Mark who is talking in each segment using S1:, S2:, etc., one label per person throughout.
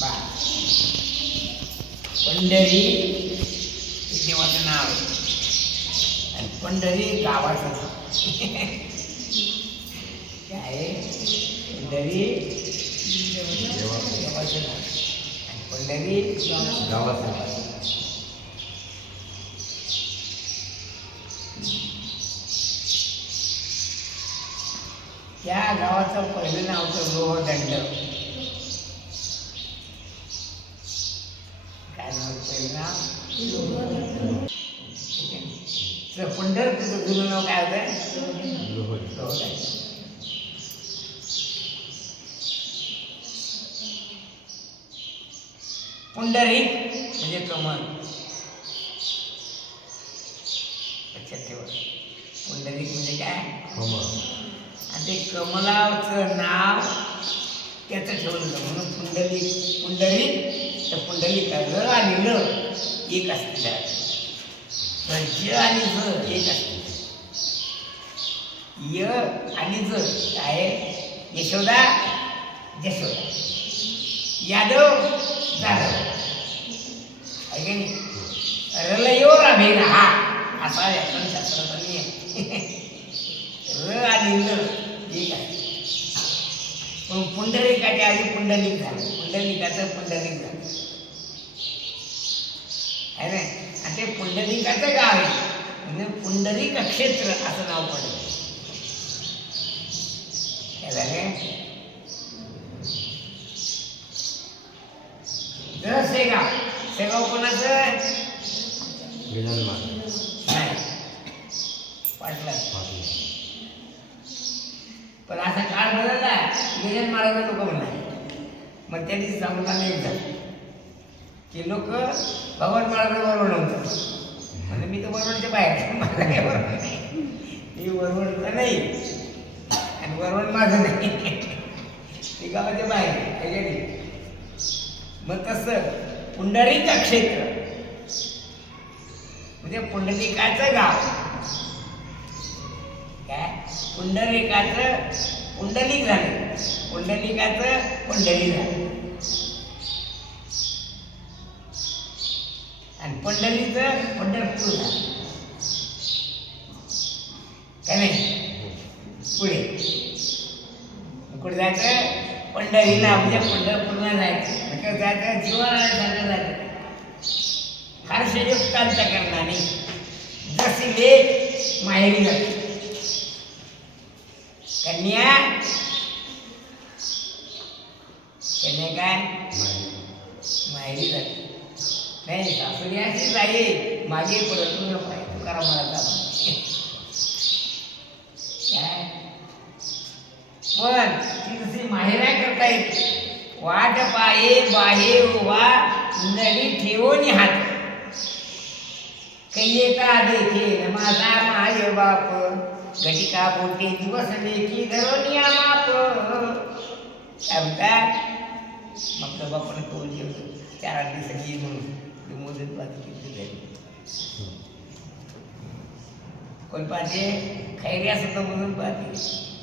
S1: बा पंढरी देवाचं नाव आहे. आणि पंढरी गावाचं नाव काय आहे? पंढरी देवाचं नाव आणि पंढरी
S2: गावाचं
S1: त्या गावाचं पहिलं नाव होतं लोहदंड काय नाव होतं पहिलं नाव तर पंढरपूरचं जुनं नाव काय होतं पुंडरीक म्हणजे कमल लक्षात ठेवा. पुंडरीक म्हणजे काय? आणि ते कमलाचं नाव त्याचं ठेवलं होतं. म्हणून पुंडलिक पुंडलिक तर पुंडलिक र आणि ल एक असते त्यात. तर ज आणि ज एक असते य आणि ज काय आहे? यशोदा जशोदा यादव जाधव. आहे की नाही? रलयो राभे हा असा व्याकरण शास्त्राचा नियम. र आणि ल एक आहे पण पुंडलिकाच्या आधी पुंडलिक झालं. पुंडलिकाचं पुंडलिक झालं. आहे ना? ते पुंडलिकाचं गाव आहे. म्हणजे पुंडलिक क्षेत्र असं नाव पडलं. जर शेगाव. शेगाव कोणाचं नाही. पाटला. पण असा काळ बदलला गजान महाराज लोक म्हणणार मग त्यांनी नाही झालं की लोक भगवान महाराज बरोबर नव्हतं म्हणजे मी तर बरोबरच्या बाहेर. मला काय बरोबर नाही मी बरोबरचा नाही. आणि वरवण माझं नाही. मी गावाच्या बाहेर आहे. मग तसं पुंडरीक क्षेत्र. म्हणजे पुंडलिकाचं गाव. काय? पुंडलिकाचं पुंडलिक झालं. पुंडलिकाचं पुंडली झालं. पंढरीचं पंढरपूर. झालं काय नाही? पुढे. कुठे जायचं पंढरीला म्हणजे पंढरपूरला जायचं. म्हणजे जायचं जीवनाला जायचं. हर्षयुक्तांत करणाने जशी लेख माहेरी जाते कन्या. कन्या काय? माहेरी. जाते नाही सासरी अशी जाईल मागे परतू नको आहे. तुकाराम काय पण ती जशी माहेरा करता येते. वाट पाये बाहे वा नडी ठेवून हात. कैयेता देखे न माझा माय बाप. घटिका बोटे दिवस देखी धरोनिया माप. काय म्हणतात मग तर बापानं कौल जेवतो चार आठ दिवसाची म्हणून ते मोदत पाहते किती झाली कोण पाहते खैरी असं तर म्हणून पाहते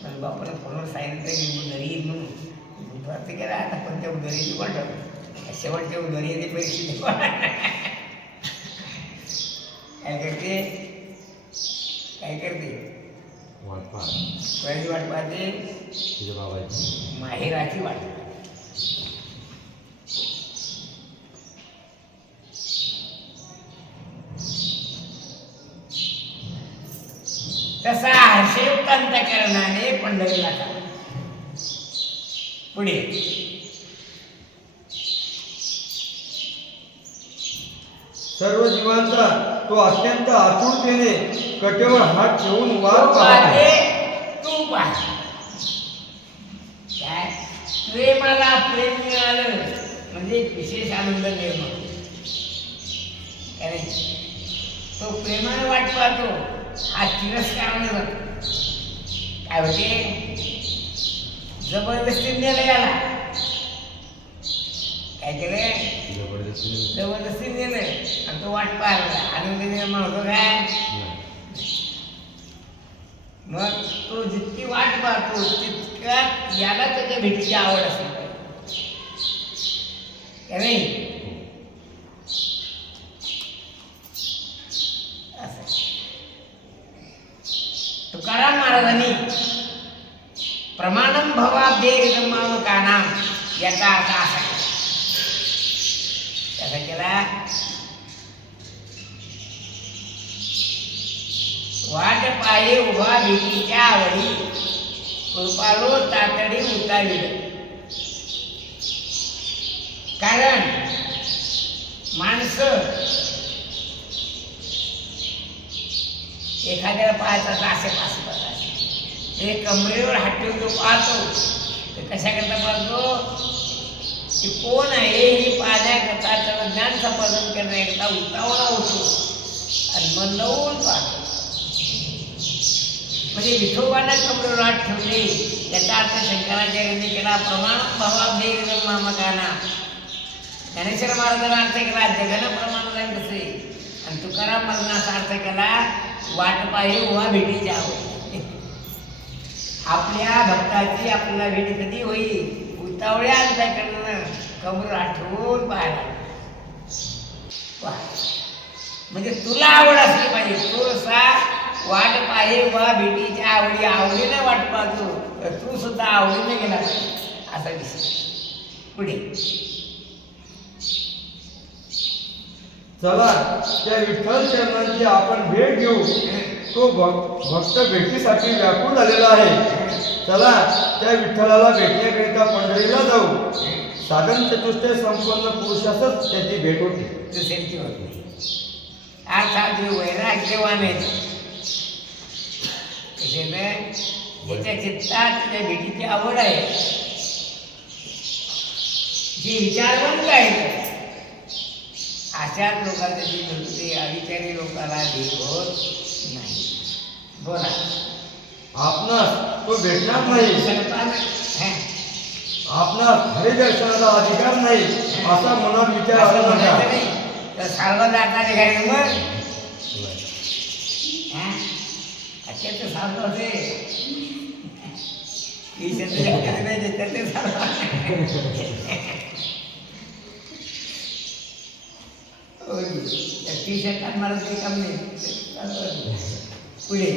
S1: पण बापानं फोनवर सांगितलं की मी घरी येईन म्हणून पाहते की आता पण त्या घरी वाटत शेवटच्या घरी येते पैसे काय करते काय करते
S2: वाटपा
S1: पहिली वाट पाहते तसा हर्षयुक्त अंतकरणाने पंढरीला चालला. पुढे.
S3: सर्व जीवांचा तो अत्यंत आतुरतेने कटेवर हात ठेवून
S1: तो
S3: पाहत
S1: तू पाहते काय प्रेमाला प्रेम मिळालं म्हणजे विशेष आनंद निर्माण? तो प्रेमाने वाट पाहतो. हा तिरस्काराने जातो काय होते? जबरदस्ती नेलं याला. काय केलं? जबरदस्ती नेलं. आणि तो वाट पाहिला. आनंद निर्माण होतो काय. मग तो जितकी वाट पाहतो तितक्या याला त्याच्या भेटीची आवड असते का नाही असं तुकाराम महाराजांनी प्रमाणम भवाब्दे माम काना याचा अर्थ असा केला कसा केला वाट पाये उभा भीतीच्या आवडी कृपालो तातडी उताविल कारण माणसं एखाद्याला पाहायचा तर असे पासे बघायचे ते कमरेवर हात ठेवून तो पाहतो तर कशाकरता पाहतो? की कोण आहे हे पाहण्याकरता त्याला ज्ञान संपादन करण्याकरता उतावळा होतो. आणि मन लावून पाहतो. म्हणजे विठोबांना कमरेवर हात ठेवले याचा अर्थ शंकराचार्यांनी केला प्रमाण भावाब्दे मामकाना. ज्ञानेश्वर महाराजांना अर्थ केला जगन प्रमाण कसे? आणि तुकाराम महाराजांचा अर्थ केला वाट पाहिजे उभा भेटीची आवड आपल्या भक्ताची आपल्याला भेट कधी होईल? उतावळ्या आमच्याकडनं कमर आठवून पाहायला. म्हणजे तुला आवड असली पाहिजे. तू असा वाट पाहे वा भेटीच्या आवडी आवडीने वाट पाहतो. तर तू सुद्धा आवडीने गेला असा विषय. पुढे.
S3: चला त्या विठ्ठल चरणांची आपण भेट घेऊ. तो भक्त भेटीसाठी व्याकुळ झालेला आहे. चला त्या विठ्ठलाला भेटण्याकरिता पंढरीला जाऊ. साधन चतुष्टय संपन्न पुरुषासच त्याची भेट होते.
S1: अर्थात जे वैराग्यवान आहेत. चित्तात त्या भेटीची आवड आहे. जी विचारवंत आहे अशाच लोकांचं जी मिळते अविचारी लोकांना भेट होत नाही. बोला.
S3: आपणास तो भेटणार नाही.
S1: हं.
S3: आपणास हरिदर्शनाचा अधिकार नाही असा मनात विचार
S1: असं
S3: आला
S1: नाही. तर सर्व जाता घरी मग.
S2: शिवाय
S1: हं? त्याचं साधू असे ईशाचं लक्षात नाही त्याचे टी शर्ट काढणार तरी काम नाही. पुढे.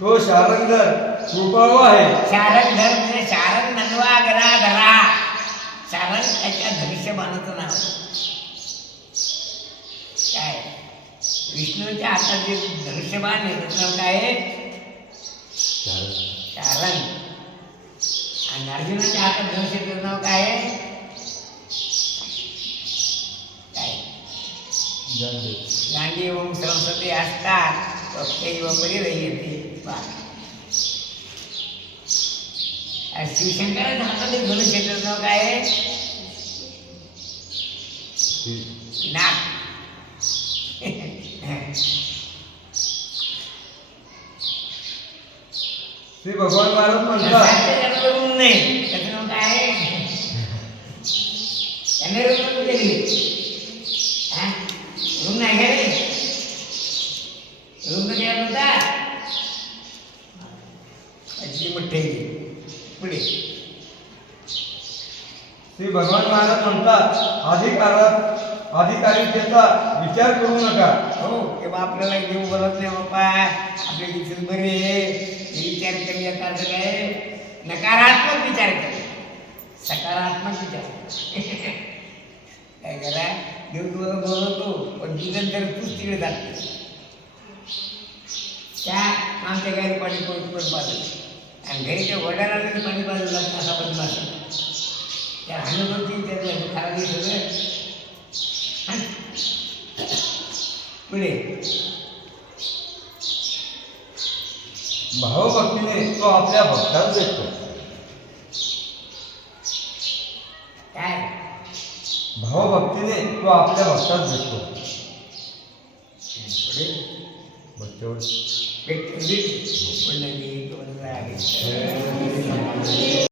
S3: तो शारंगर कृपाळू आहे.
S1: शारंग धर म्हणजे शारंग नंदवा गरा धरा. शारंग त्याच्या धनुष्यबाणाचं नाव. काय? विष्णूच्या हातात जे धनुष्यबाण आहे त्याचं नाव काय आहे
S2: शारद
S1: शारंग आणि अर्जुनाच्या हातात धनुष्याचं नाव काय आहे काय गांधी ओम सरस्वती असतात पक्षी व परिरयते शिवशंकराच्या हातात एक धनुष्याचं नाव काय आहे नाक
S3: श्री भगवान महाराज म्हणतात
S1: नसाचं
S3: महाराज म्हणतात अधिकारात, अधिकारितेचा विचार करू नका.
S1: हो किंवा आपल्याला घेऊन बोलत नाही बाप्पा आपले विचार बरे आहे. विचार कमी अर्थ काय नकारात्मक विचार कर. सकारात्मक विचार काय करा? देव तुला बोलवतो, पण दिलं तर तूच तिकडे जाते त्या आमच्या घरी पाणी पण पण पाजलं. आणि घरीच्या वडिलांना पाणी पाजलं लागतं असा बदमाश त्या हाणवरती त्याचं खाली सगळं. पुढे.
S3: भावभक्तीने तो आपल्या भक्ताला भेटतो
S1: काय?
S3: भावभक्तीने तो आपल्या
S1: पुढे. भेट भेट पुढे